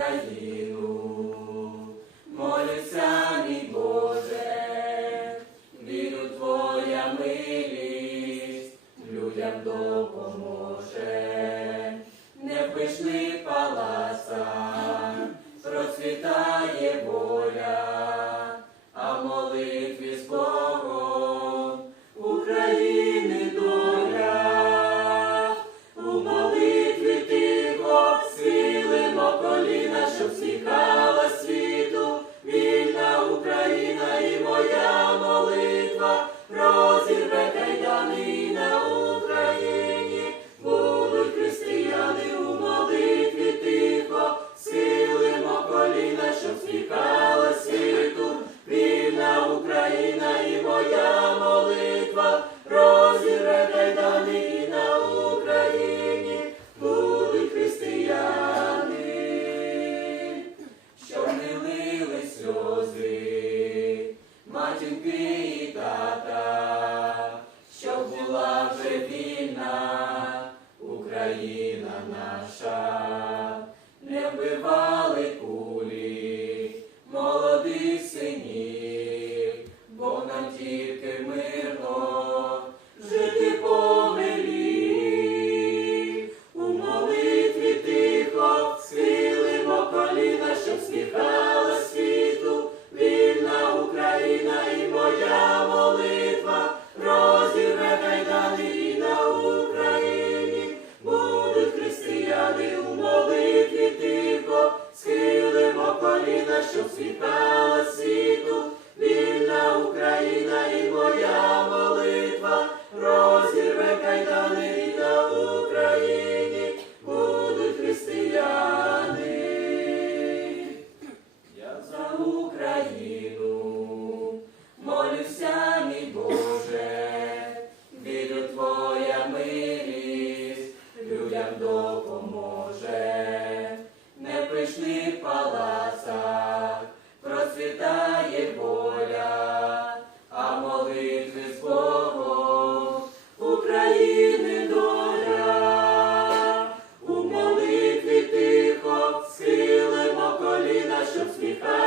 Brasil. moja. Aș o fi ca o situ assim, Lucifer.